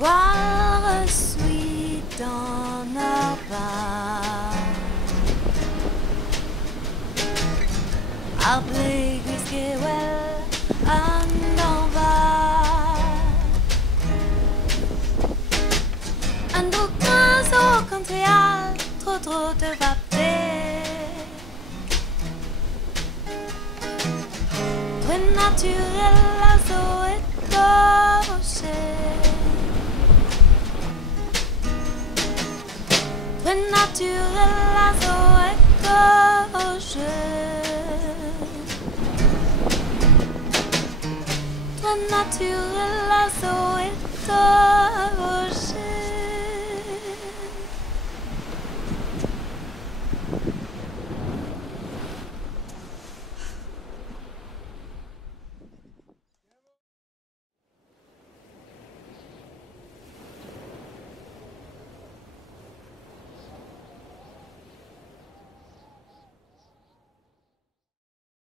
Boire suis dans nos bas. Arbrig whisky well en va. Un beau gaz au Montréal, trop de vapeur. Très naturel, la eau est rocher. Très naturel, la eau est rocher. Très naturel, la eau est rocher.